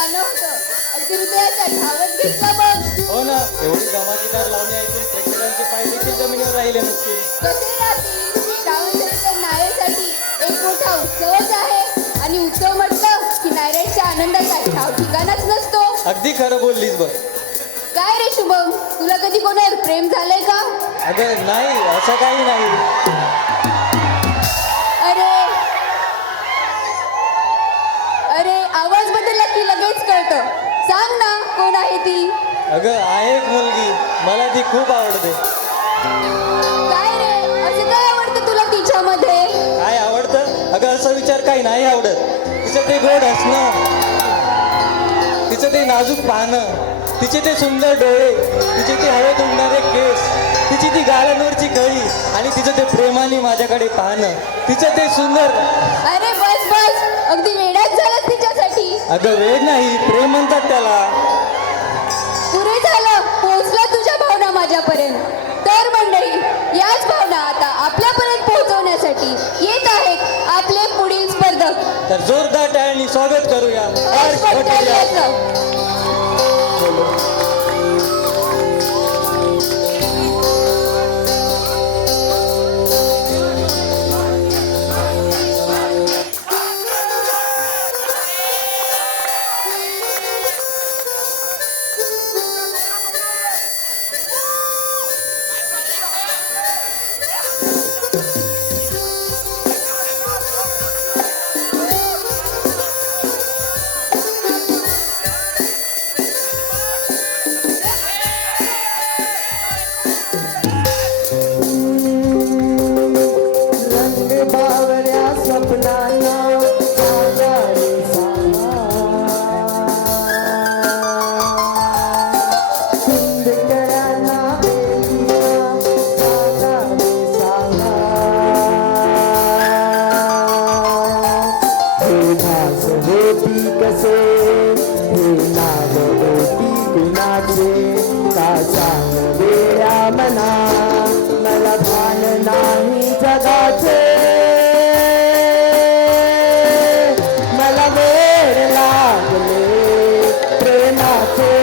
गाणं होतं. अगदी हृदयाचा ठावत घेतला बघ. हो ना, एवढी धमाकेदार लावणी ऐकून प्रेक्षकांचे पाय देखील जमिनीवर राहिले नसतील. कसे राहतील? श्रावण नाऱ्यासाठी एक मोठा उत्सवच आहे. आणि उत्सव म्हटलं की नाऱ्यांच्या आनंदाचा ठाव ठिकाणच नसतो. अगदी खरं बोललीस बघ. काय रे शुभम, तुला कधी कोणावर प्रेम झालंय का? अगं नाही, असं काही नाही. अरे अरे आवाज बदलला की लगेच कळतं. सांग ना कोण आहे ती? अगं आहे एक मुलगी, मला ती खूप आवडते. काय रे, असं काय आवडतं तुला तिच्यामध्ये? काय आवडतं? अगं असं विचार काही नाही आवडत. तिचं ते गोड हसणं, तिचं ते नाजूक पाहणं, तिचे ते सुंदर डोळे, तिचे ते हवेत उडणारे केस, तिची ती गालांवरची कळी आणि तिचं ते प्रेमाने माझ्याकडे पाहणं, तिचं ते सुंदर. अरे बस बस, अगदी वेड्यात झालास तिच्यासाठी. अगं वेड नाही, प्रेम म्हणतात त्याला. पुरे झालं, पोहोचला तुझ्या भावना माझ्यापर्यंत. तर मंडळी, याच भावना आता आपल्यापर्यंत पोहोचवण्यासाठी येत आहेत आपले पुढील स्पर्धक. तर जोरदार टाळ्यांनी स्वागत करूया हर्ष पटेल यांचं. मला भान नाही जगाचे, मला वेड लागले प्रेमाचे,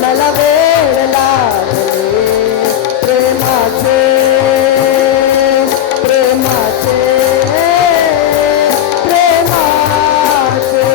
मला वेड लागले प्रेमाचे, प्रेमाचे, प्रेमाचे.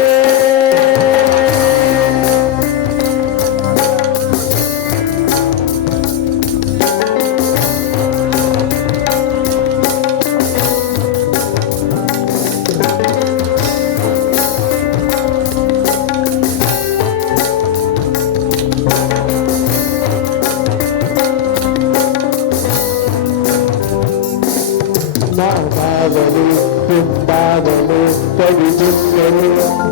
मागावले वृंदावने कवी दुसरे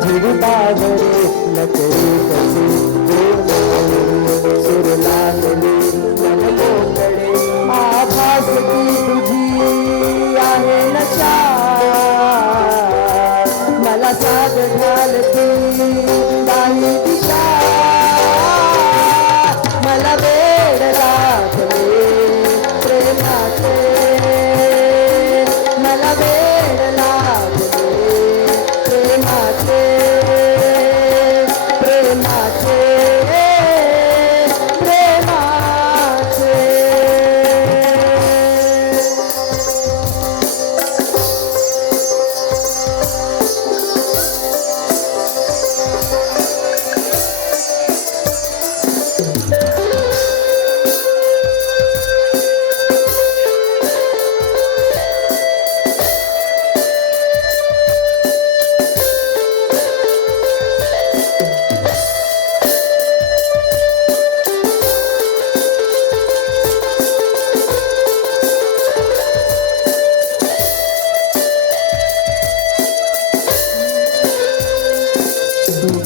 जीवितावरे नकरे कसे बोलावले सुर लागले मन मोकळे आभास ती तुझी आहे नशा, मला साध घालती काही दिशा, मला वेड लागले प्रेमाचे, मला वेड लागले प्रेमाचे, प्रेमाचे, प्रेमाचे.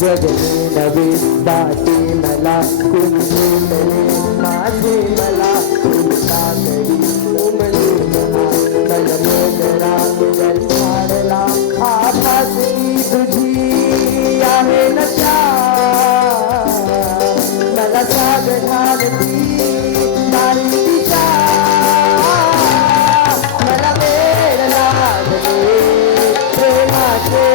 जगणे नवे दाटे मला कुंभले माझे मला तुमचा करी उमले मला मोगरा झाडला आभास तुझी आहे नशा, मला साग घालती नाही दिशा, मला वेड लागले प्रेमाचे,